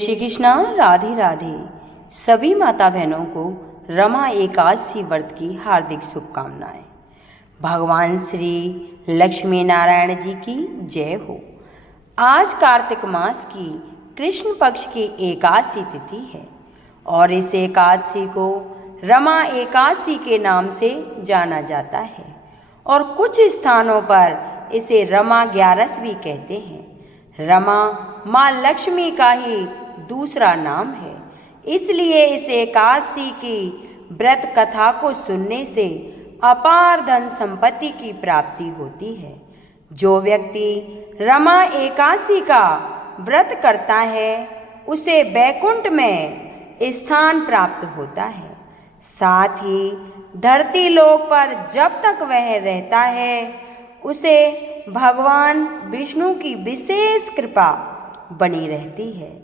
श्री कृष्णा। राधे राधे। सभी माता बहनों को रमा एकादशी व्रत की हार्दिक शुभकामनाएं। भगवान श्री लक्ष्मी नारायण जी की जय हो। आज कार्तिक मास की कृष्ण पक्ष की एकादशी तिथि है और इस एकादशी को रमा एकादशी के नाम से जाना जाता है और कुछ स्थानों पर इसे रमा 11 भी कहते हैं। रमा माँ लक्ष्मी का ही दूसरा नाम है, इसलिए इस एकादशी की व्रत कथा को सुनने से अपार धन संपत्ति की प्राप्ति होती है। जो व्यक्ति रमा एकादशी का व्रत करता है उसे बैकुंठ में स्थान प्राप्त होता है। साथ ही धरती लोक पर जब तक वह रहता है उसे भगवान विष्णु की विशेष कृपा बनी रहती है।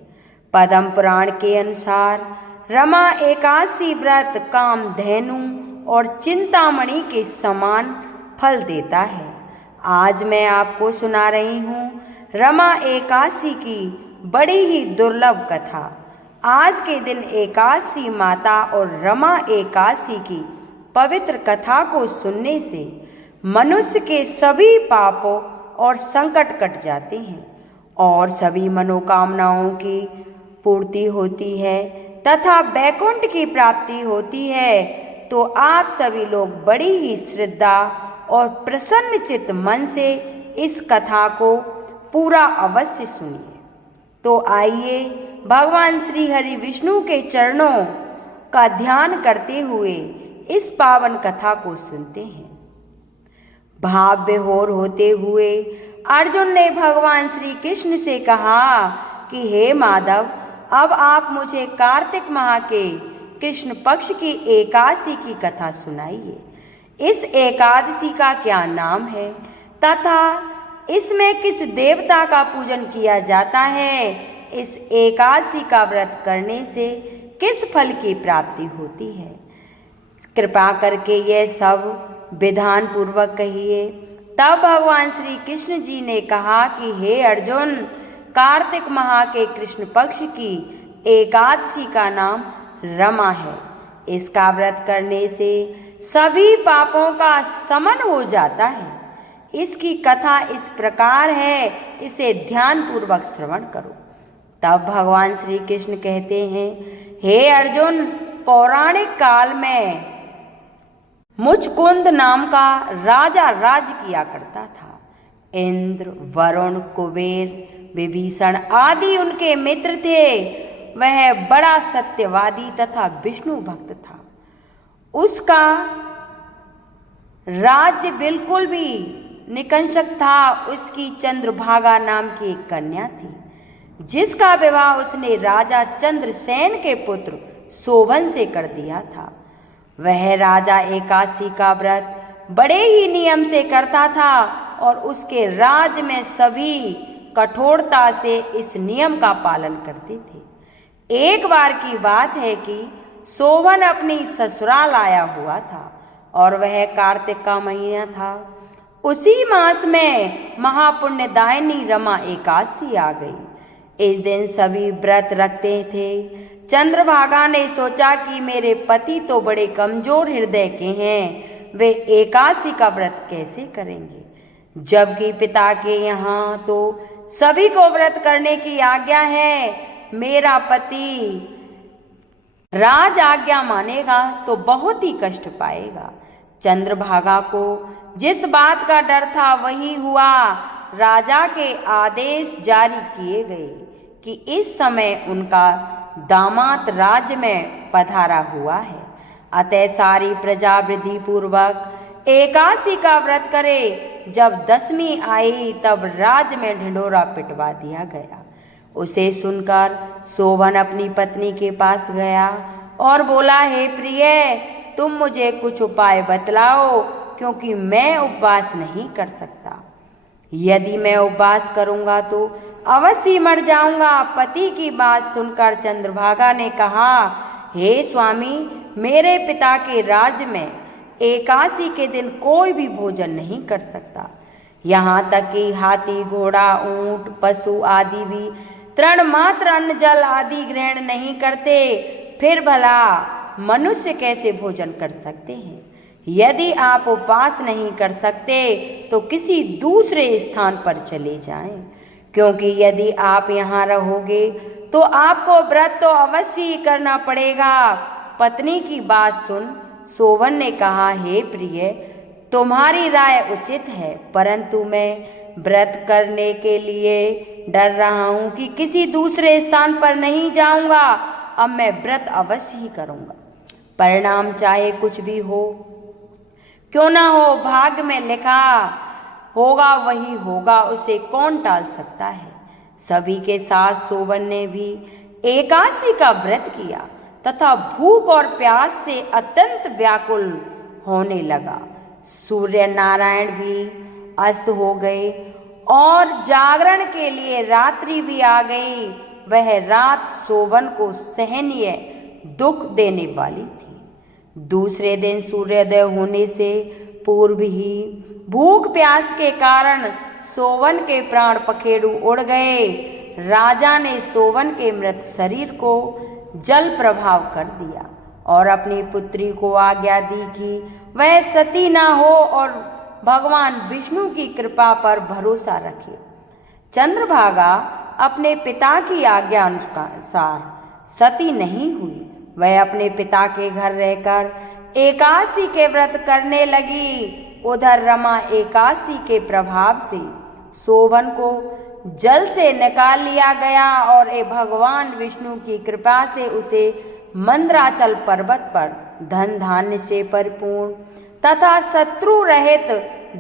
पद्म पुराण के अनुसार रमा एकादशी व्रत कामधेनु और चिंतामणि के समान फल देता है। आज मैं आपको सुना रही हूँ रमा एकादशी की बड़ी ही दुर्लभ कथा। आज के दिन एकादशी माता और रमा एकादशी की पवित्र कथा को सुनने से मनुष्य के सभी पापों और संकट कट जाते हैं और सभी मनोकामनाओं की पूर्ति होती है तथा बैकुंठ की प्राप्ति होती है। तो आप सभी लोग बड़ी ही श्रद्धा और प्रसन्नचित्त मन से इस कथा को पूरा अवश्य सुनिए। तो आइए भगवान श्री हरि विष्णु के चरणों का ध्यान करते हुए इस पावन कथा को सुनते हैं। भाव विभोर होते हुए अर्जुन ने भगवान श्री कृष्ण से कहा कि हे माधव, अब आप मुझे कार्तिक माह के कृष्ण पक्ष की एकादशी की कथा सुनाइए। इस एकादशी का क्या नाम है तथा इसमें किस देवता का पूजन किया जाता है? इस एकादशी का व्रत करने से किस फल की प्राप्ति होती है? कृपा करके यह सब विधान पूर्वक कहिए। तब भगवान श्री कृष्ण जी ने कहा कि हे अर्जुन, कार्तिक माह के कृष्ण पक्ष की एकादशी का नाम रमा है। इसका व्रत करने से सभी पापों का शमन हो जाता है। इसकी कथा इस प्रकार है, इसे ध्यान पूर्वक श्रवण करो। तब भगवान श्री कृष्ण कहते हैं, हे अर्जुन, पौराणिक काल में मुचकुंद नाम का राजा राज किया करता था। इंद्र, वरुण, कुबेर, विभीषण आदि उनके मित्र थे। वह बड़ा सत्यवादी तथा विष्णु भक्त था। उसका राज्य बिल्कुल भी निकंशक था। उसकी चंद्रभागा नाम की एक कन्या थी जिसका विवाह उसने राजा चंद्रसेन के पुत्र शोभन से कर दिया था। वह राजा एकादशी का व्रत बड़े ही नियम से करता था और उसके राज्य में सभी कठोरता से इस नियम का पालन करते थे। एक बार की बात है कि शोभन अपनी ससुराल आया हुआ था और वह कार्तिक का महीना था। उसी मास में महापुण्यदायिनी रमा एकादशी आ गई। इस दिन सभी व्रत रखते थे। चंद्रभागा ने सोचा कि मेरे पति तो बड़े कमजोर हृदय के हैं, वे एकादशी का व्रत कैसे करेंगे, जबकि पिता के यहाँ तो सभी को व्रत करने की आज्ञा है। मेरा पति राज आज्ञा मानेगा तो बहुत ही कष्ट पाएगा। चंद्रभागा को जिस बात का डर था वही हुआ। राजा के आदेश जारी किए गए कि इस समय उनका दामाद राज्य में पधारा हुआ है, अतः सारी प्रजा विधि पूर्वक एकादशी का व्रत करे। जब 10वीं आई तब राज्य में ढिंढोरा पिटवा दिया गया। उसे सुनकर शोभन अपनी पत्नी के पास गया और बोला, हे प्रिय, तुम मुझे कुछ उपाय बतलाओ, क्योंकि मैं उपवास नहीं कर सकता। यदि मैं उपवास करूंगा तो अवश्य मर जाऊंगा। पति की बात सुनकर चंद्रभागा ने कहा, हे स्वामी, मेरे पिता के राज्य में एकादशी के दिन कोई भी भोजन नहीं कर सकता। यहाँ तक कि हाथी, घोड़ा, ऊंट, पशु आदि भी तृण मात्र अन्न जल आदि ग्रहण नहीं करते, फिर भला मनुष्य कैसे भोजन कर सकते हैं? यदि आप उपवास नहीं कर सकते तो किसी दूसरे स्थान पर चले जाएं, क्योंकि यदि आप यहाँ रहोगे तो आपको व्रत तो अवश्य ही करना पड़ेगा। पत्नी की बात सुन सोवन ने कहा, हे प्रिय, तुम्हारी राय उचित है, परंतु मैं व्रत करने के लिए डर रहा हूँ कि किसी दूसरे स्थान पर नहीं जाऊंगा। अब मैं व्रत अवश्य ही करूंगा, परिणाम चाहे कुछ भी हो, क्यों ना हो, भाग्य में लिखा होगा वही होगा, उसे कौन टाल सकता है। सभी के साथ सोवन ने भी एकादशी का व्रत किया तथा भूख और प्यास से अत्यंत व्याकुल होने लगा। सूर्य नारायण भी अस्त हो गए और जागरण के लिए रात्रि भी आ गई। वह रात सोवन को सहनीय दुख देने वाली थी। दूसरे दिन सूर्योदय होने से पूर्व ही भूख प्यास के कारण सोवन के प्राण पखेरु उड़ गए। राजा ने सोवन के मृत शरीर को जल प्रभाव कर दिया और अपनी पुत्री को आज्ञा दी कि वह सती ना हो और भगवान विष्णु की कृपा पर भरोसा रखे। चंद्रभागा अपने पिता की आज्ञा अनुसार सती नहीं हुई। वह अपने पिता के घर रहकर एकादशी के व्रत करने लगी। उधर रमा एकादशी के प्रभाव से सोवन को जल से निकाल लिया गया और भगवान विष्णु की कृपा से उसे मंदराचल पर्वत पर धन धान्य से परिपूर्ण तथा शत्रु रहित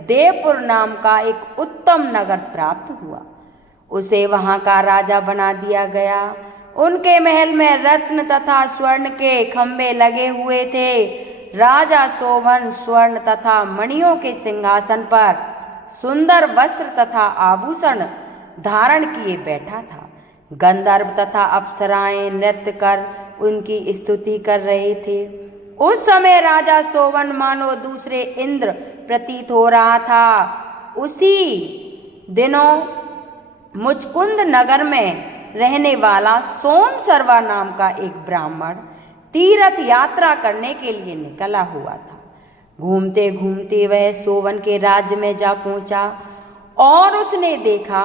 देवपुर नाम का एक उत्तम नगर प्राप्त हुआ। उसे वहां का राजा बना दिया गया। उनके महल में रत्न तथा स्वर्ण के खंभे लगे हुए थे। राजा सोवन स्वर्ण तथा मणियों के सिंहासन पर सुंदर वस्त्र तथा आभूषण धारण किए बैठा था। गंधर्व तथा अप्सराएं नृत्य कर उनकी स्तुति कर रहे थे। उस समय राजा सोवन मानो दूसरे इंद्र प्रतीत हो रहा था। उसी दिनों मुचकुंद नगर में रहने वाला सोम सर्वा नाम का एक ब्राह्मण तीर्थ यात्रा करने के लिए निकला हुआ था। घूमते घूमते वह सोवन के राज्य में जा पहुंचा और उसने देखा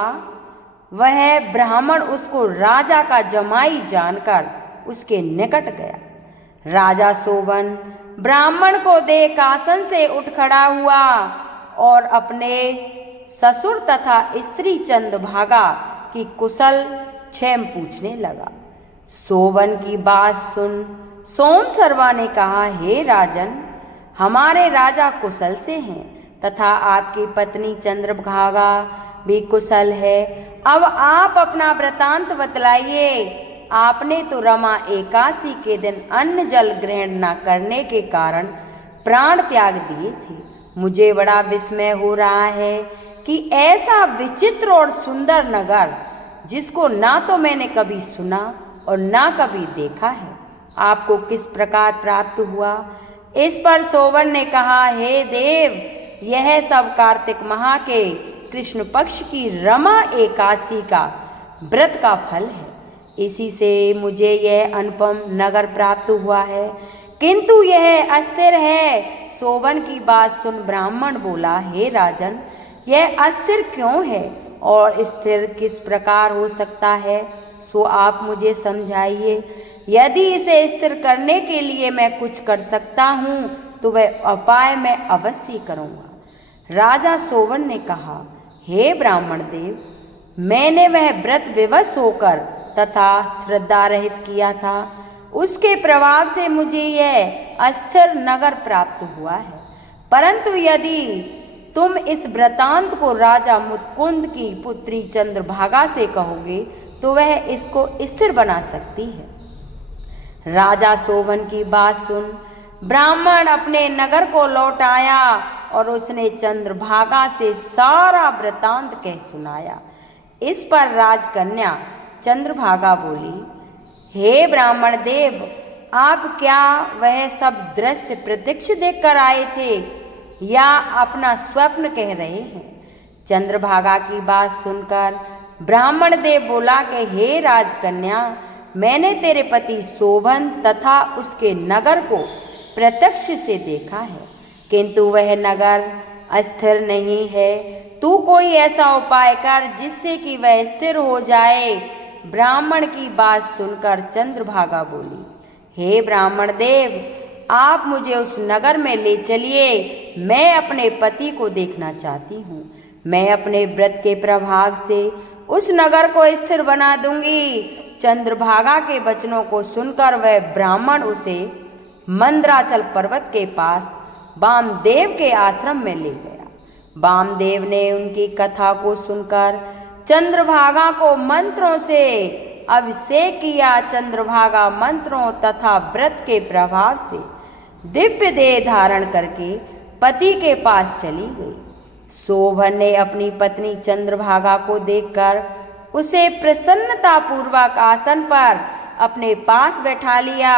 वह ब्राह्मण उसको राजा का जमाई जानकर उसके निकट गया। राजा सोवन ब्राह्मण को देख आसन से उठ खड़ा हुआ और अपने ससुर तथा स्त्री चंद्रभागा की कुशल क्षेम पूछने लगा। सोवन की बात सुन सोम सर्वा ने कहा, हे राजन, हमारे राजा कुशल से हैं तथा आपकी पत्नी चंद्रभागा भी कुशल है। अब आप अपना वृतांत बतलाइए। आपने तो रमा एकादशी के दिन अन्न जल ग्रहण न करने के कारण प्राण त्याग दिए थे। मुझे बड़ा विस्मय हो रहा है कि ऐसा विचित्र और सुंदर नगर, जिसको ना तो मैंने कभी सुना और ना कभी देखा है, आपको किस प्रकार प्राप्त हुआ। इस पर सोवन ने कहा, हे देव, यह सब कार्तिक माह के कृष्ण पक्ष की रमा एकादशी का व्रत का फल है। इसी से मुझे यह अनुपम नगर प्राप्त हुआ है, किंतु यह अस्थिर है। सोवन की बात सुन ब्राह्मण बोला, हे राजन, यह अस्थिर क्यों है और स्थिर किस प्रकार हो सकता है, सो आप मुझे समझाइए। यदि इसे स्थिर करने के लिए मैं कुछ कर सकता हूँ तो वह उपाय मैं अवश्य करूँगा। राजा सोवन ने कहा, हे ब्राह्मण देव, मैंने वह व्रत विवश होकर तथा श्रद्धा रहित किया था, उसके प्रभाव से मुझे यह अस्थिर नगर प्राप्त हुआ है। परंतु यदि तुम इस वृतांत को राजा मुचकुंद की पुत्री चंद्रभागा से कहोगे तो वह इसको स्थिर बना सकती है। राजा सोवन की बात सुन ब्राह्मण अपने नगर को लौट आया और उसने चंद्रभागा से सारा वृतांत कह सुनाया। इस पर राजकन्या चंद्रभागा बोली, हे ब्राह्मण देव, आप क्या वह सब दृश्य प्रत्यक्ष देखकर आए थे या अपना स्वप्न कह रहे हैं? चंद्रभागा की बात सुनकर ब्राह्मण देव बोला कि हे राजकन्या, मैंने तेरे पति शोभन तथा उसके नगर को प्रत्यक्ष से देखा है, किंतु वह नगर अस्थिर नहीं है। तू कोई ऐसा उपाय कर जिससे कि वह स्थिर हो जाए। ब्राह्मण की बात सुनकर चंद्रभागा बोली, हे ब्राह्मण देव, आप मुझे उस नगर में ले चलिए, मैं अपने पति को देखना चाहती हूँ। मैं अपने व्रत के प्रभाव से उस नगर को स्थिर बना दूंगी। चंद्रभागा के वचनों को सुनकर वह ब्राह्मण उसे मंदराचल पर्वत के पास वामदेव के आश्रम में ले गया। वामदेव ने उनकी कथा को सुनकर चंद्रभागा को मंत्रों से अभिषेक किया। चंद्रभागा मंत्रों तथा व्रत के प्रभाव से दिव्य देह धारण करके पति के पास चली गई। शोभन ने अपनी पत्नी चंद्रभागा को देखकर उसे प्रसन्नता पूर्वक आसन पर अपने पास बैठा लिया।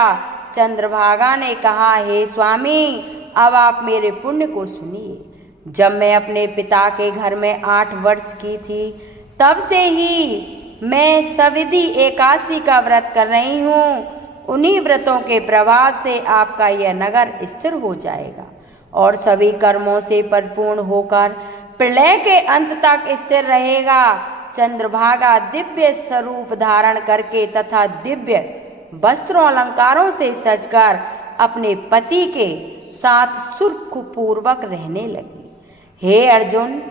चंद्रभागा ने कहा, हे स्वामी, अब आप मेरे पुण्य को सुनिए। जब मैं अपने पिता के घर में 8 वर्ष की थी, तब से ही मैं सविधि एकादशी का व्रत कर रही हूँ। उन्हीं व्रतों के प्रभाव से आपका यह नगर स्थिर हो जाएगा और सभी कर्मों से परिपूर्ण होकर प्रलय के अंत तक स्थिर रहेगा। चंद्रभागा दिव्य स्वरूप धारण करके तथा दिव्य वस्त्रों अलंकारों से सजकर अपने पति के साथ सुखपूर्वक रहने लगी। हे अर्जुन,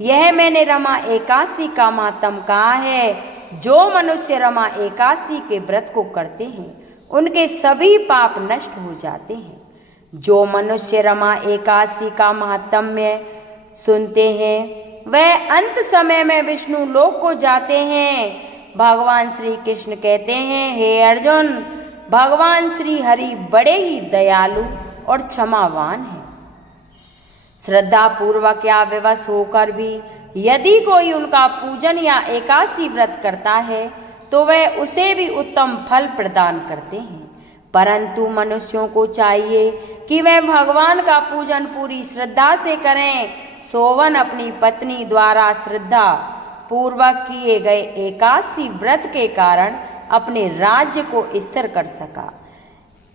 यह मैंने रमा एकादशी का मातम कहा है। जो मनुष्य रमा एकादशी के व्रत को करते हैं, उनके सभी पाप नष्ट हो जाते हैं। जो मनुष्य रमा एकादशी का महात्म्य सुनते हैं, वह अंत समय में विष्णु लोक को जाते हैं। भगवान श्री कृष्ण कहते हैं, हे अर्जुन, भगवान श्री हरि बड़े ही दयालु और क्षमावान हैं। श्रद्धा पूर्वक या विवश होकर भी यदि कोई उनका पूजन या एकादशी व्रत करता है, तो वह उसे भी उत्तम फल प्रदान करते हैं। परंतु मनुष्यों को चाहिए कि वह भगवान का पूजन पूरी श्रद्धा से करें। शोभन अपनी पत्नी द्वारा श्रद्धा पूर्वक किए गए एकादशी व्रत के कारण अपने राज्य को स्थिर कर सका।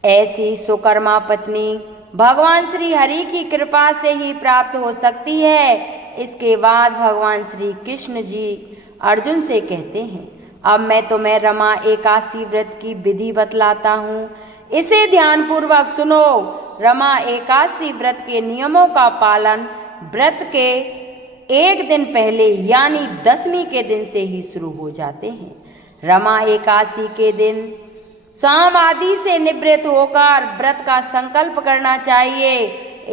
ऐसी सुकर्मा पत्नी भगवान श्री हरि की कृपा से ही प्राप्त हो सकती है। इसके बाद भगवान श्री कृष्ण जी अर्जुन से कहते हैं, अब मैं तुम्हें रमा एकादशी व्रत की विधि बतलाता हूँ, इसे ध्यान पूर्वक सुनो। रमा एकादशी व्रत के नियमों का पालन व्रत के एक दिन पहले यानी 10वीं के दिन से ही शुरू हो जाते हैं। रमा एकादशी के दिन शाम आदि से निवृत्त होकर व्रत का संकल्प करना चाहिए।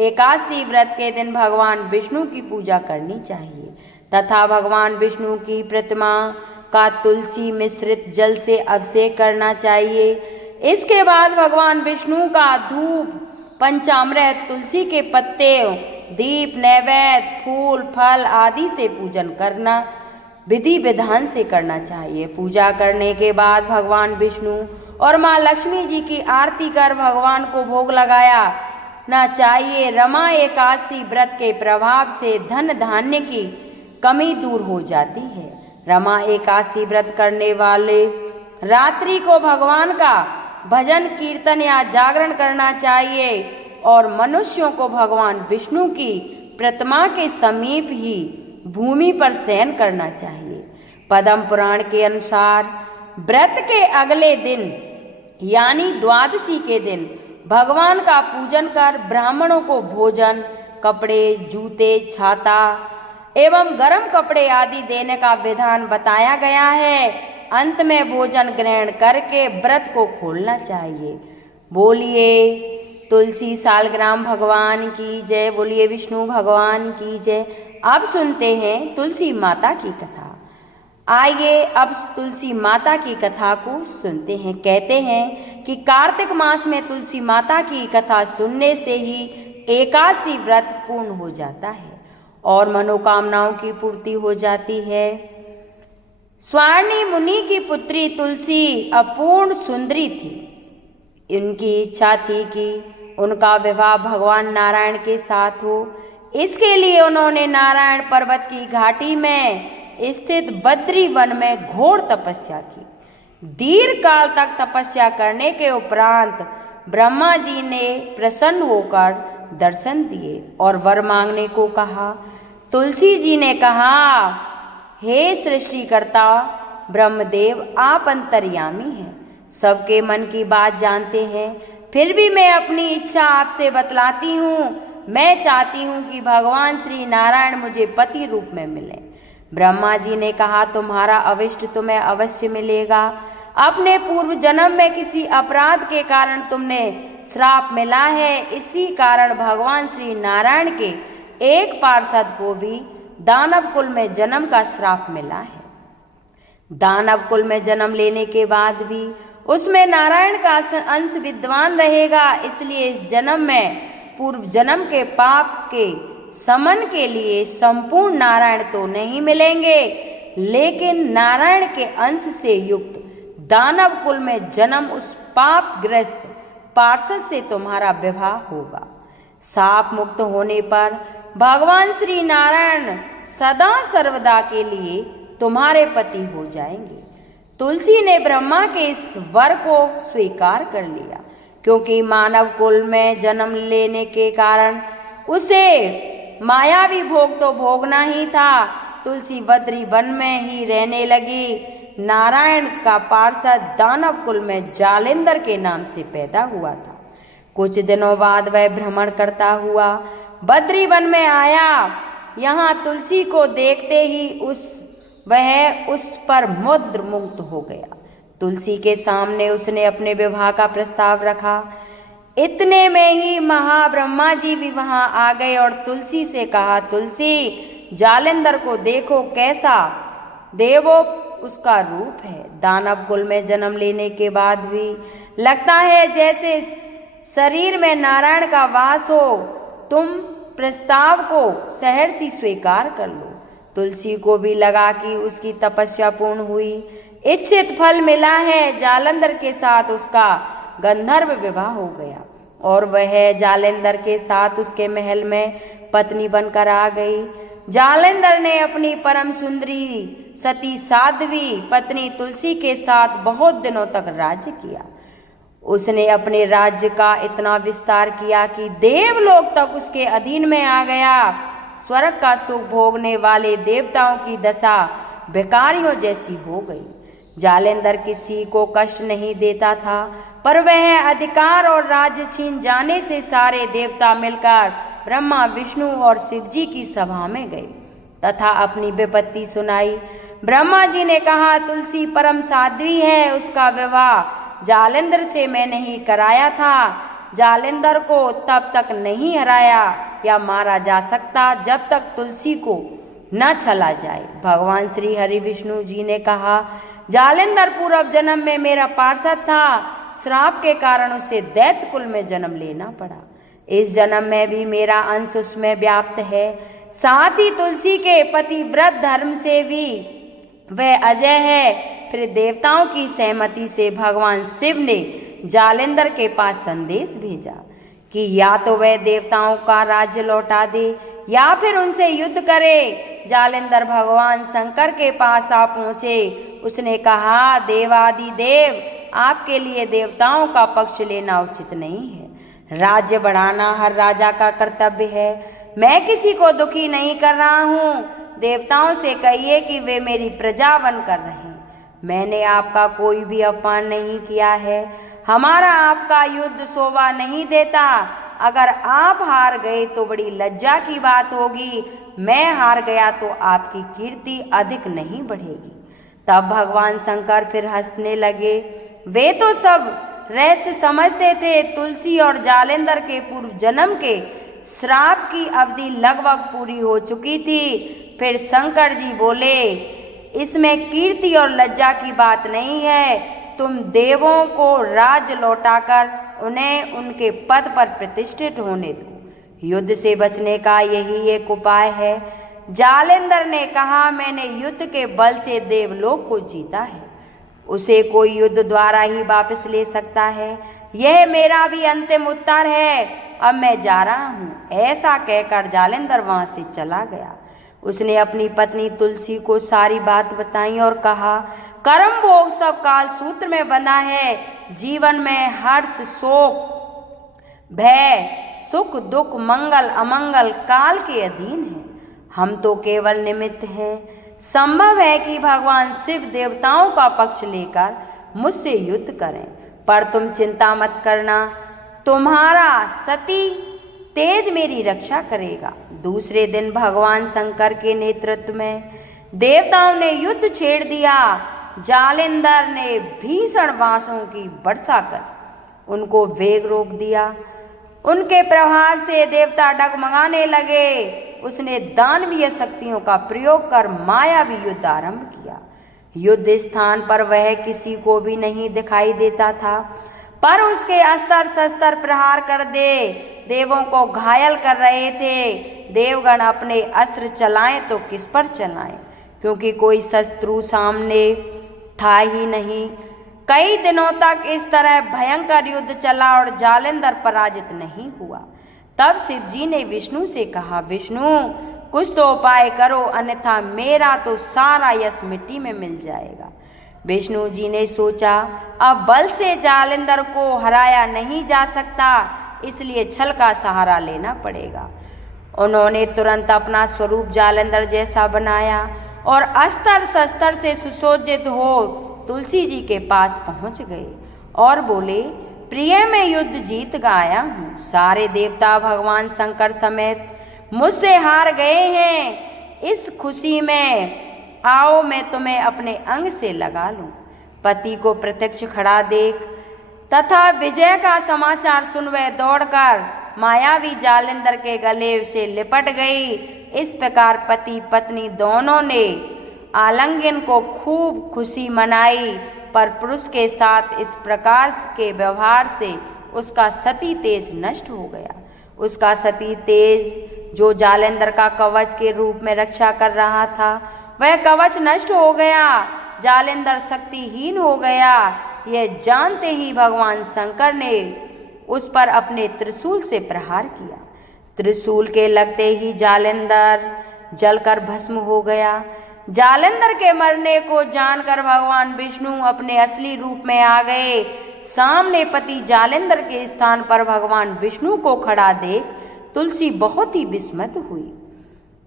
एकादशी व्रत के दिन भगवान विष्णु की पूजा करनी चाहिए तथा भगवान विष्णु की प्रतिमा का तुलसी मिश्रित जल से अभिषेक करना चाहिए। इसके बाद भगवान विष्णु का धूप, पंचामृत, तुलसी के पत्ते, दीप, नैवेद्य, फूल, फल आदि से पूजन करना विधि विधान से करना चाहिए। पूजा करने के बाद भगवान विष्णु और माँ लक्ष्मी जी की आरती कर भगवान को भोग लगाया ना चाहिए। रमा एकादशी व्रत के प्रभाव से धन धान्य की कमी दूर हो जाती है। रमा एकादशी व्रत करने वाले रात्रि को भगवान का भजन कीर्तन या जागरण करना चाहिए और मनुष्यों को भगवान विष्णु की प्रतिमा के समीप ही भूमि पर शयन करना चाहिए। पद्म पुराण के अनुसार व्रत के अगले दिन यानी द्वादशी के दिन भगवान का पूजन कर ब्राह्मणों को भोजन, कपड़े, जूते, छाता एवं गर्म कपड़े आदि देने का विधान बताया गया है। अंत में भोजन ग्रहण करके व्रत को खोलना चाहिए। बोलिए तुलसी सालग्राम भगवान की जय, बोलिए विष्णु भगवान की जय। अब सुनते हैं तुलसी माता की कथा। आइए अब तुलसी माता की कथा को सुनते हैं। कहते हैं कि कार्तिक मास में तुलसी माता की कथा सुनने से ही एकादशी व्रत पूर्ण हो जाता है और मनोकामनाओं की पूर्ति हो जाती है। स्वार्णी मुनि की पुत्री तुलसी अपूर्ण सुंदरी थी। इनकी इच्छा थी कि उनका विवाह भगवान नारायण के साथ हो। इसके लिए उन्होंने नारायण पर्वत की घाटी में स्थित बद्री वन में घोर तपस्या की। दीर्घ काल तक तपस्या करने के उपरांत ब्रह्मा जी ने प्रसन्न होकर दर्शन दिए और वर मांगने को कहा। तुलसी जी ने कहा, हे सृष्टिकर्ता ब्रह्मदेव, आप अंतर्यामी हैं, सबके मन की बात जानते हैं, फिर भी मैं अपनी इच्छा आपसे बतलाती हूँ। मैं चाहती हूँ कि भगवान श्री नारायण मुझे पति रूप में मिले। ब्रह्मा जी ने कहा, तुम्हारा अविष्ट तुम्हें अवश्य मिलेगा। अपने पूर्व जन्म में किसी अपराध के कारण तुमने श्राप मिला है, इसी कारण भगवान श्री नारायण के एक पार्षद को भी दानव कुल में जन्म का श्राप मिला है। दानव कुल में जन्म लेने के बाद भी उसमें नारायण का अंश विद्यमान रहेगा, इसलिए इस जन्म में पूर्व जन्म के पाप के समन के लिए संपूर्ण नारायण तो नहीं मिलेंगे, लेकिन नारायण के अंश से युक्त दानव कुल में जन्म उस पाप ग्रस्त पार्षद से तुम्हारा विवाह होगा। शाप मुक्त होने पर भगवान श्री नारायण सदा सर्वदा के लिए तुम्हारे पति हो जाएंगे। तुलसी ने ब्रह्मा के इस वर को स्वीकार कर लिया, क्योंकि मानव कुल में जन्म लेने के कारण उसे मायावी भोग तो भोगना ही था। तुलसी बद्री वन में ही रहने लगी। नारायण का पार्षद दानव कुल में जालेंद्र के नाम से पैदा हुआ था। कुछ दिनों बाद वह भ्रमण करता हुआ बद्री वन में आया। यहाँ तुलसी को देखते ही वह उस पर मुग्ध हो गया। तुलसी के सामने उसने अपने विवाह का प्रस्ताव रखा। इतने में ही महाब्रह्मा जी भी वहां आ गए और तुलसी से कहा, तुलसी, जालेंद्र को देखो, कैसा देवो उसका रूप है। दानव कुल में जन्म लेने के बाद भी लगता है जैसे शरीर में नारायण का वास हो। तुम प्रस्ताव को सहर्षी स्वीकार कर लो। तुलसी को भी लगा कि उसकी तपस्या पूर्ण हुई, इच्छित फल मिला है। जालंधर के साथ उसका गंधर्व विवाह हो गया और वह जालेंद्र के साथ उसके महल में पत्नी बनकर आ गई। जालेंद्र ने अपनी परम सुंदरी सती साध्वी पत्नी तुलसी के साथ बहुत दिनों तक राज्य किया। उसने अपने राज्य का इतना विस्तार किया कि देवलोक तक उसके अधीन में आ गया। स्वर्ग का सुख भोगने वाले देवताओं की दशा भिखारियों जैसी हो गई। जालेंद्र किसी को कष्ट नहीं देता था, पर वह अधिकार और राज्य छीन जाने से सारे देवता मिलकर ब्रह्मा, विष्णु और शिव जी की सभा में गए तथा अपनी विपत्ति सुनाई। ब्रह्मा जी ने कहा, तुलसी परम साध्वी है, उसका विवाह जालेंद्र से मैं नहीं कराया था। जालेंद्र को तब तक नहीं हराया या मारा जा सकता जब तक तुलसी को न छला जाए। भगवान श्री हरि विष्णु जी ने कहा, जालेंद्र पूर्व जन्म में मेरा पार्षद था, श्राप के कारण उसे दैत्य कुल में जन्म लेना पड़ा। इस जन्म में भी मेरा अंश उसमें व्याप्त है। साथ ही तुलसी के पतिव्रत धर्म से भी वह अजय है। फिर देवताओं की सहमति से भगवान शिव ने जालेंद्र के पास संदेश भेजा कि या तो वह देवताओं का राज्य लौटा दे या फिर उनसे युद्ध करे। जालेंद्र भगवान शंकर के पास आ पहुंचे। उसने कहा, देवादि देव, आपके लिए देवताओं का पक्ष लेना उचित नहीं है। राज्य बढ़ाना हर राजा का कर्तव्य है। मैं किसी को दुखी नहीं कर रहा हूँ। देवताओं से कहिए कि वे मेरी प्रजा बनकर रहें। मैंने आपका कोई भी अपमान नहीं किया है। हमारा आपका युद्ध शोभा नहीं देता। अगर आप हार गए तो बड़ी लज्जा की बात होगी। मैं हार गया तो आपकी कीर्ति अधिक नहीं बढ़ेगी। तब भगवान शंकर फिर हंसने लगे। वे तो सब रहस्य समझते थे। तुलसी और जालेंद्र के पूर्व जन्म के श्राप की अवधि लगभग पूरी हो चुकी थी। फिर शंकर जी बोले, इसमें कीर्ति और लज्जा की बात नहीं है। तुम देवों को राज्य लौटाकर उन्हें उनके पद पर प्रतिष्ठित होने दो। युद्ध से बचने का यही एक उपाय है। जालेंद्र ने कहा, मैंने युद्ध के बल से देवलोक को जीता है। उसे कोई युद्ध द्वारा ही वापस ले सकता है। यह मेरा भी अंतिम उत्तर है। अब मैं जा रहा हूँ। ऐसा कहकर जालेंद्र वहां से चला गया। उसने अपनी पत्नी तुलसी को सारी बात बताई और कहा, कर्म भोग सब काल सूत्र में बंधा है। जीवन में हर्ष शोक भय सुख दुख मंगल अमंगल काल के अधीन है। हम तो केवल निमित्त हैं। संभव है कि भगवान शिव देवताओं का पक्ष लेकर मुझसे युद्ध करें, पर तुम चिंता मत करना, तुम्हारा सती तेज मेरी रक्षा करेगा। दूसरे दिन भगवान शंकर के नेतृत्व में देवताओं ने युद्ध छेड़ दिया। जालिंधर ने भीषण बांसों की वर्षा कर उनको वेग रोक दिया। उनके प्रभाव से देवता डगमगाने लगे। उसने दानवीय शक्तियों का प्रयोग कर मायावी युद्ध आरंभ किया। युद्ध स्थान पर वह किसी को भी नहीं दिखाई देता था, पर उसके अस्त्र शस्त्र प्रहार कर दे देवों को घायल कर रहे थे। देवगण अपने अस्त्र चलाएं तो किस पर चलाएं, क्योंकि कोई शत्रु सामने था ही नहीं। कई दिनों तक इस तरह भयंकर युद्ध चला और जालिंधर पराजित नहीं हुआ। तब शिव जी ने विष्णु से कहा, विष्णु कुछ तो उपाय करो, अन्यथा मेरा तो सारा यश मिट्टी में मिल जाएगा। विष्णु जी ने सोचा, अब बल से जालिंधर को हराया नहीं जा सकता, इसलिए छल का सहारा लेना पड़ेगा। उन्होंने तुरंत अपना स्वरूप जालिंधर जैसा बनाया और अस्त्र शस्त्र से सुसज्जित हो तुलसी जी के पास पहुंच गए और बोले, प्रिय मैं युद्ध जीत गया हूँ। सारे देवता भगवान शंकर समेत मुझसे हार गए हैं। इस खुशी में आओ मैं तुम्हें अपने अंग से लगा लूं। पति को प्रत्यक्ष खड़ा देख तथा विजय का समाचार सुन वह दौड़कर मायावी जालिंधर के गले से लिपट गई। इस प्रकार पति पत्नी दोनों ने आलिंगन को खूब खुशी मनाई, पर पुरुष के साथ इस प्रकार के व्यवहार से उसका सती तेज नष्ट हो गया। उसका सती तेज जो जालिंधर का कवच के रूप में रक्षा कर रहा था, वह कवच नष्ट हो गया। जालिंधर शक्तिहीन हो गया। यह जानते ही भगवान शंकर ने उस पर अपने त्रिशूल से प्रहार किया। त्रिशूल के लगते ही जालिंधर जलकर भस्म हो गया। जालिंधर के मरने को जानकर भगवान विष्णु अपने असली रूप में आ गए। सामने पति जालिंधर के स्थान पर भगवान विष्णु को खड़ा देख तुलसी बहुत ही विस्मित हुई।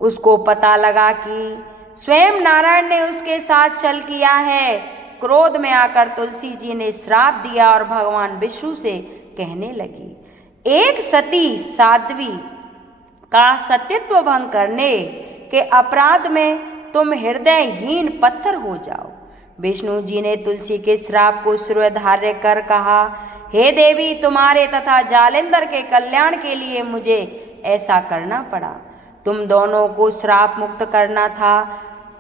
उसको पता लगा कि स्वयं नारायण ने उसके साथ छल किया है। क्रोध में आकर तुलसी जी ने श्राप दिया और भगवान विष्णु से कहने लगी, एक सती साध्वी का सत्यत्व भंग करने के अपराध में तुम हृदयहीन पत्थर हो जाओ। विष्णु जी ने तुलसी के श्राप को स्वीकार्य कर कहा, हे देवी, तुम्हारे तथा जालिंधर के कल्याण के लिए मुझे ऐसा करना पड़ा। तुम दोनों को श्राप मुक्त करना था।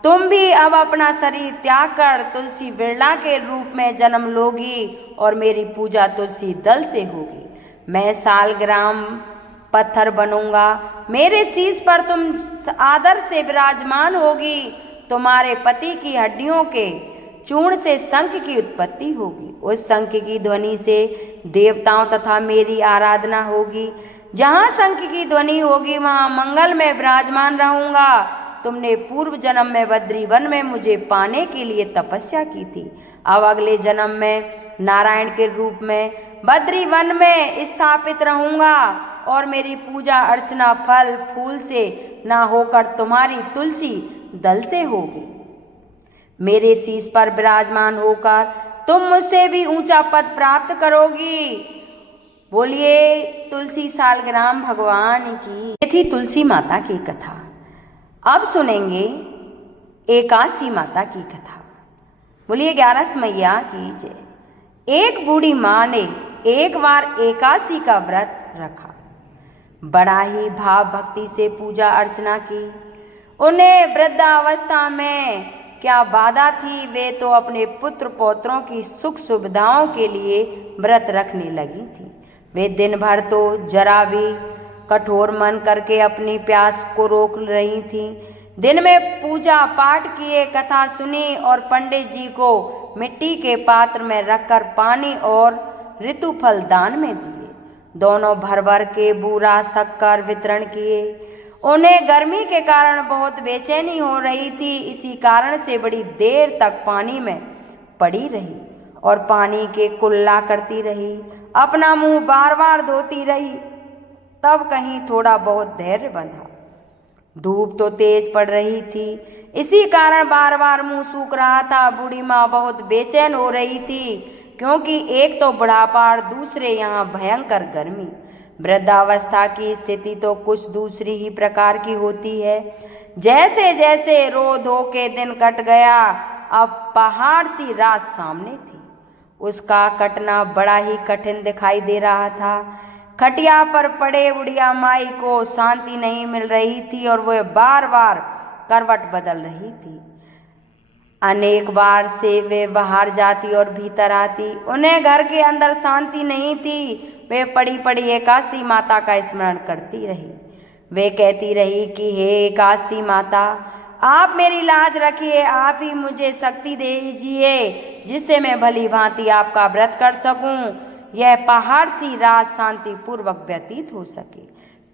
तुम भी अब अपना शरीर त्याग कर तुलसी बिरला के रूप में जन्म लोगी और मेरी पूजा तुलसी दल से होगी। मैं सालग्राम पत्थर बनूंगा। मेरे शीश पर तुम आदर से विराजमान होगी। तुम्हारे पति की हड्डियों के चूर्ण से शंख की उत्पत्ति होगी। उस शंख की ध्वनि से देवताओं तथा मेरी आराधना होगी। जहाँ शंख की ध्वनि होगी वहाँ मंगल में विराजमान रहूंगा। तुमने पूर्व जन्म में बद्री वन में मुझे पाने के लिए तपस्या की थी। अब अगले जन्म में नारायण के रूप में बद्री वन में स्थापित रहूंगा और मेरी पूजा अर्चना फल फूल से ना होकर तुम्हारी तुलसी दल से होगी। मेरे शीश पर विराजमान होकर तुम मुझसे भी ऊंचा पद प्राप्त करोगी। बोलिए तुलसी सालग्राम भगवान की। ये थी तुलसी माता की कथा। अब सुनेंगे एकादशी माता की कथा। बोलिए 11 मैया की जय। एक बूढ़ी माँ ने एक बार एकादशी का व्रत रखा। बड़ा ही भाव भक्ति से पूजा अर्चना की। उन्हें वृद्धावस्था में क्या बाधा थी, वे तो अपने पुत्र पौत्रों की सुख सुविधाओं के लिए व्रत रखने लगी थी। वे दिन भर तो जरा भी कठोर मन करके अपनी प्यास को रोक रही थीं। दिन में पूजा पाठ किए, कथा सुनी और पंडित जी को मिट्टी के पात्र में रखकर पानी और ऋतुफल दान में दिए। दोनों भर भर के बूरा शक्कर वितरण किए। उन्हें गर्मी के कारण बहुत बेचैनी हो रही थी। इसी कारण से बड़ी देर तक पानी में पड़ी रही और पानी के कुल्ला करती रही, अपना मुंह बार बार धोती रही। तब कहीं थोड़ा बहुत धैर्य बंधा। धूप तो तेज पड़ रही थी, इसी कारण बार बार मुंह सूख रहा था। बूढ़ी माँ बहुत बेचैन हो रही थी, क्योंकि एक तो बुढ़ापा और दूसरे यहाँ भयंकर गर्मी। वृद्धावस्था की स्थिति तो कुछ दूसरी ही प्रकार की होती है। जैसे जैसे रो धो के दिन कट गया, अब पहाड़ सी रात सामने थी। उसका कटना बड़ा ही कठिन दिखाई दे रहा था। खटिया पर पड़े बुढ़िया माई को शांति नहीं मिल रही थी और वह बार बार करवट बदल रही थी। अनेक बार से वे बाहर जाती और भीतर आती, उन्हें घर के अंदर शांति नहीं थी। वे पड़ी पड़ी एकादशी माता का स्मरण करती रही। वे कहती रही कि हे एकादशी माता, आप मेरी लाज रखिए, आप ही मुझे शक्ति दीजिए जिससे मैं भली भांति आपका व्रत कर सकूं, यह पहाड़ सी रात शांति पूर्वक व्यतीत हो सके।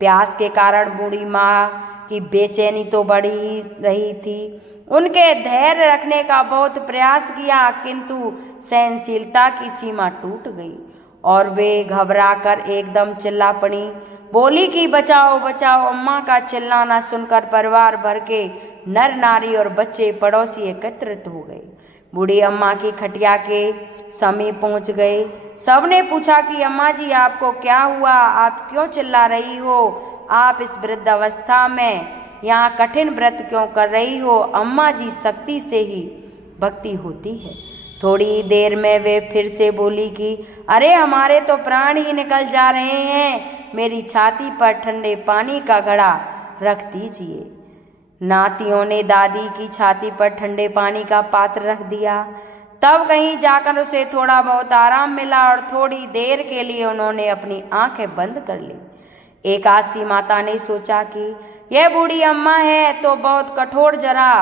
प्यास के कारण बूढ़ी माँ की बेचैनी तो बढ़ी ही रही थी। उनके धैर्य रखने का बहुत प्रयास किया, किंतु सहनशीलता की सीमा टूट गई और वे घबराकर एकदम चिल्ला पड़ी। बोली कि बचाओ बचाओ। अम्मा का चिल्लाना सुनकर परिवार भर के नर नारी और बच्चे पड़ोसी एकत्रित हो गए। बूढ़ी अम्मा की खटिया के समीप पहुंच गए। सबने पूछा कि अम्मा जी, आपको क्या हुआ? आप क्यों चिल्ला रही हो? आप इस वृद्धावस्था में यहाँ कठिन व्रत क्यों कर रही हो? अम्मा जी, शक्ति से ही भक्ति होती है। थोड़ी देर में वे फिर से बोली कि अरे, हमारे तो प्राण ही निकल जा रहे हैं। मेरी छाती पर ठंडे पानी का घड़ा रख दीजिए। नातियों ने दादी की छाती पर ठंडे पानी का पात्र रख दिया। तब कहीं जाकर उसे थोड़ा बहुत आराम मिला और थोड़ी देर के लिए उन्होंने अपनी आंखें बंद कर ली। एकादशी माता ने सोचा कि यह बूढ़ी अम्मा है तो बहुत कठोर, जरा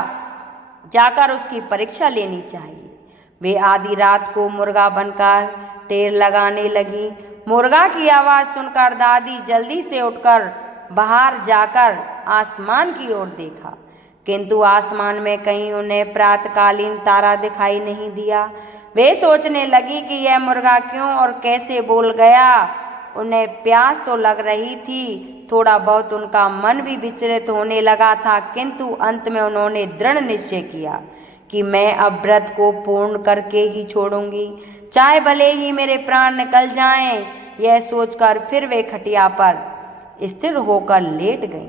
जाकर उसकी परीक्षा लेनी चाहिए। वे आधी रात को मुर्गा बनकर टेर लगाने लगी। मुर्गा की आवाज सुनकर दादी जल्दी से उठकर बाहर जाकर आसमान की ओर देखा, किंतु आसमान में कहीं उन्हें प्रातकालीन तारा दिखाई नहीं दिया। वे सोचने लगी कि यह मुर्गा क्यों और कैसे बोल गया। उन्हें प्यास तो लग रही थी, थोड़ा बहुत उनका मन भी विचलित होने लगा था, किंतु अंत में उन्होंने दृढ़ निश्चय किया कि मैं अब व्रत को पूर्ण करके ही छोड़ूंगी, चाहे भले ही मेरे प्राण निकल जाएं। यह सोचकर फिर वे खटिया पर स्थिर होकर लेट गईं।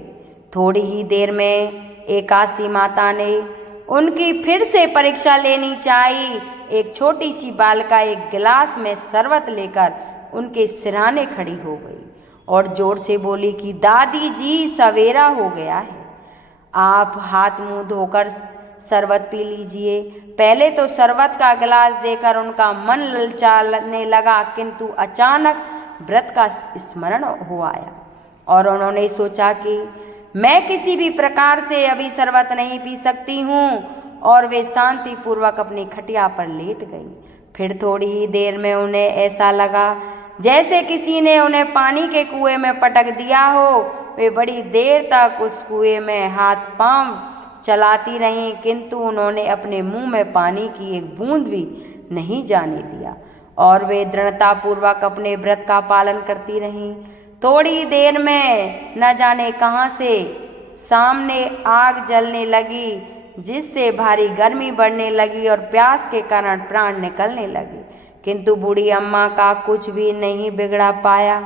थोड़ी ही देर में एकादशी माता ने उनकी फिर से परीक्षा लेनी चाहिए। एक छोटी सी बालिका एक गिलास में शरबत लेकर उनके सिरहाने खड़ी हो गई और जोर से बोली कि दादी जी, सवेरा हो गया है, आप हाथ मुंह धोकर शरबत पी लीजिए। पहले तो शरबत का गिलास देकर उनका मन ललचाने लगा, किंतु अचानक व्रत का स्मरण हो आया और उन्होंने सोचा कि मैं किसी भी प्रकार से अभी शरबत नहीं पी सकती हूँ, और वे शांति पूर्वक अपनी खटिया पर लेट गईं। फिर थोड़ी ही देर में उन्हें ऐसा लगा जैसे किसी ने उन्हें पानी के कुएं में पटक दिया हो। वे बड़ी देर तक उस कुएं में हाथ पांव चलाती रहीं, किंतु उन्होंने अपने मुंह में पानी की एक बूंद भी नहीं जाने दिया और वे दृढ़ता पूर्वक अपने व्रत का पालन करती रहीं। थोड़ी देर में न जाने कहां से सामने आग जलने लगी, जिससे भारी गर्मी बढ़ने लगी और प्यास के कारण प्राण निकलने लगे, किंतु बूढ़ी अम्मा का कुछ भी नहीं बिगड़ा पाया।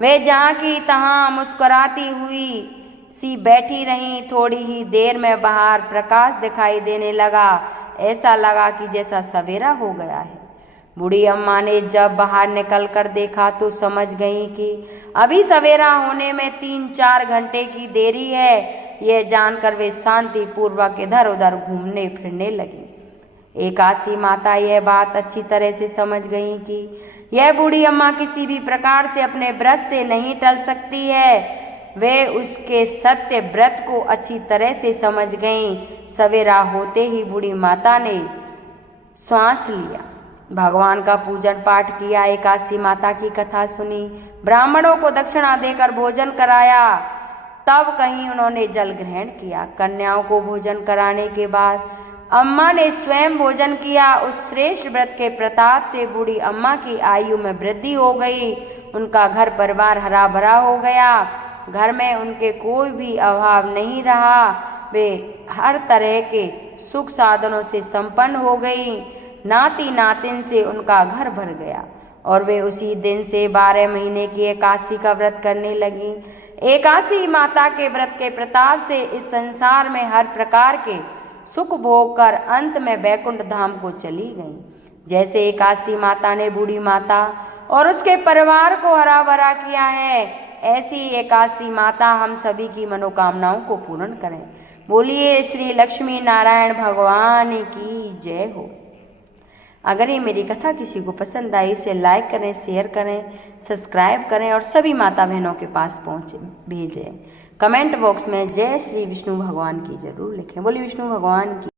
वे जहाँ की तहाँ मुस्कुराती हुई सी बैठी रहीं। थोड़ी ही देर में बाहर प्रकाश दिखाई देने लगा। ऐसा लगा कि जैसा सवेरा हो गया है। बूढ़ी अम्मा ने जब बाहर निकल कर देखा तो समझ गई कि अभी सवेरा होने में 3-4 घंटे की देरी है। यह जानकर वे शांति पूर्वक इधर उधर घूमने फिरने लगी। एकादशी माता यह बात अच्छी तरह से समझ गई कि यह बूढ़ी अम्मा किसी भी प्रकार से अपने व्रत से नहीं टल सकती है। वे उसके सत्य व्रत को अच्छी तरह से समझ गईं। सवेरा होते ही बूढ़ी माता ने श्वास लिया, भगवान का पूजन पाठ किया, एकादशी माता की कथा सुनी, ब्राह्मणों को दक्षिणा देकर भोजन कराया तब कहीं उन्होंने जल ग्रहण किया। कन्याओं को भोजन कराने के बाद अम्मा ने स्वयं भोजन किया। उस श्रेष्ठ व्रत के प्रताप से बूढ़ी अम्मा की आयु में वृद्धि हो गई। उनका घर परिवार हरा भरा हो गया। घर में उनके कोई भी अभाव नहीं रहा। वे हर तरह के सुख साधनों से संपन्न हो गई। नाती नातिन से उनका घर भर गया और वे उसी दिन से 12 महीने की एकादशी का व्रत करने लगी। एकादशी माता के व्रत के प्रताप से इस संसार में हर प्रकार के सुख भोग कर अंत में वैकुंठ धाम को चली गई। जैसे एकादशी माता ने बूढ़ी माता और उसके परिवार को हरा भरा किया है, ऐसी एकादशी माता हम सभी की मनोकामनाओं को पूर्ण करें। बोलिए श्री लक्ष्मी नारायण भगवान की जय हो। अगर ये मेरी कथा किसी को पसंद आई इसे लाइक करें, शेयर करें, सब्सक्राइब करें और सभी माता बहनों के पास भेजें। कमेंट बॉक्स में जय श्री विष्णु भगवान की जरूर लिखें। बोलिए विष्णु भगवान की।